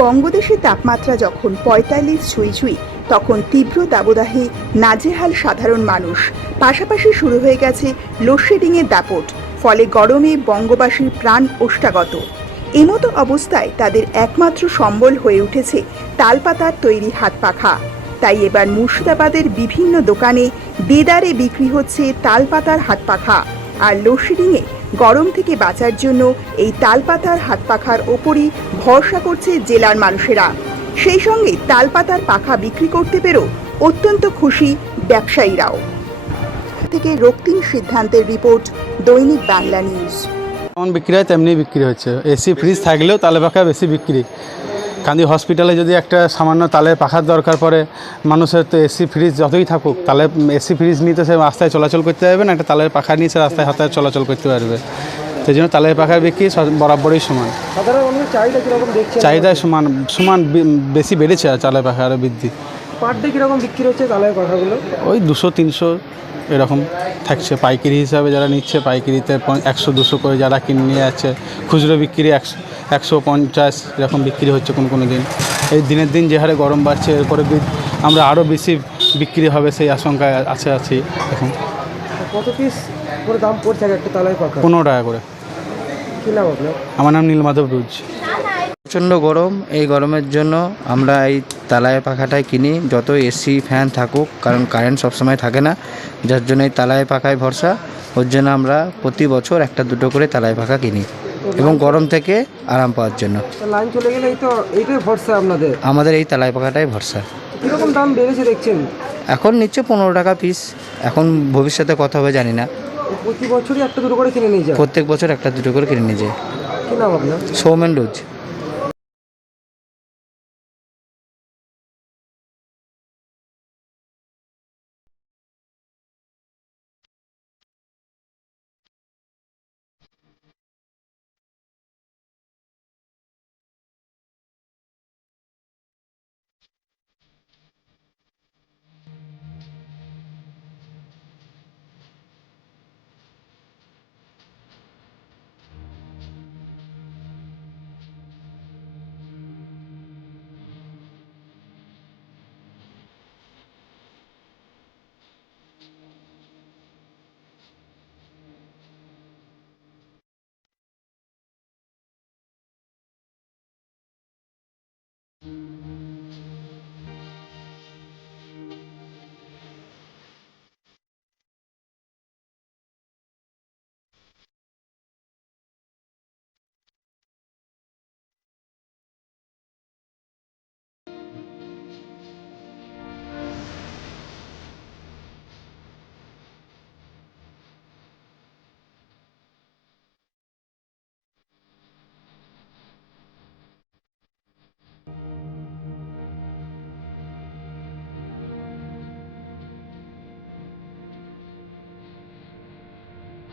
বঙ্গদেশে তাপমাত্রা যখন পঁয়তাল্লিশ ছুঁই ছুঁই, তখন তীব্র দাবদাহে নাজেহাল সাধারণ মানুষ। পাশাপাশি শুরু হয়ে গেছে লোডশেডিংয়ের দাপট, ফলে গরমে বঙ্গবাসীর প্রাণ ওষ্ঠাগত। এমতো অবস্থায় তাদের একমাত্র সম্বল হয়ে উঠেছে তালপাতার তৈরি হাত পাখা। তাই এবার মুর্শিদাবাদের বিভিন্ন দোকানে দেদারে বিক্রি হচ্ছে তালপাতার হাত পাখা। আর লোডশেডিংয়ে গরম থেকে বাঁচার জন্য এই তালপাতার হাত পাখার ওপরই ভরসা করছে জেলার মানুষেরা। সেই সঙ্গে তালপাতার পাখা বিক্রি করতে পেরেও অত্যন্ত খুশি ব্যবসায়ীরাও। থেকে রক্তিম সিদ্ধান্তের রিপোর্ট দৈনিক বাংলা নিউজ। যেমন বিক্রি হয়, তেমনি বিক্রি হচ্ছে। এসি ফ্রিজ থাকলেও তালে পাখা বেশি বিক্রি। কান্দি হসপিটালে যদি একটা সামান্য তালের পাখার দরকার পড়ে মানুষের তো এসি ফ্রিজ যতই থাকুক তালে এসি ফ্রিজ নিয়ে তো সে রাস্তায় চলাচল করতে পারবে না একটা তালের পাখা নিয়ে সে রাস্তায় হাতায় চলাচল করতে পারবে। সেই জন্য তালের পাখার বিক্রি বরাবরই সমান। চাহিদা সমান সমান বেশি বেড়েছে আর চালের পাখা আরও বৃদ্ধি। পার ডে কীরকম বিক্রি হচ্ছে তালের পাখাগুলো? ওই দুশো তিনশো এরকম থাকছে। পাইকারি হিসাবে যারা নিচ্ছে পাইকারিতে একশো দুশো করে যারা কিনে নিয়ে যাচ্ছে খুচরো বিক্রি একশো একশো পঞ্চাশ এরকম বিক্রি হচ্ছে কোনো কোনো দিন। এই দিনের দিন যে হারে গরম বাড়ছে এরপরে আমরা আরও বেশি বিক্রি হবে সেই আশঙ্কায় আছে আছি এখন। কত পিস করে দাম পড়ছে একটা তালের পনেরো টাকা করে। আমার নাম নীলমাধব রুজ। প্রচণ্ড গরম। এই গরমের জন্য আমরা এই তালায় পাখাটাই কিনি। যত এসি ফ্যান থাকুক কারণ কারেন্ট সবসময় থাকে না যার জন্য এই তালায় পাখায় ভরসা। ওর জন্য আমরা প্রতি বছর একটা দুটো করে তালায় পাখা কিনি এবং গরম থেকে আরাম পাওয়ার জন্য। লাইন চলে গেলেই তো এইটাই ভরসা আপনাদের? আমাদের এই তালায় পাখাটাই ভরসা। কীরকম দাম বেড়েছে দেখছেন? এখন নিচ্ছে পনেরো টাকা পিস এখন ভবিষ্যতে কথা হবে জানি না। প্রতি বছরই একটা দুটো করে কিনে নিয়ে যান প্রত্যেক বছর একটা দুটো করে কিনে নিয়ে যায়। কি নাম আপনার? সৌমেন রোজ।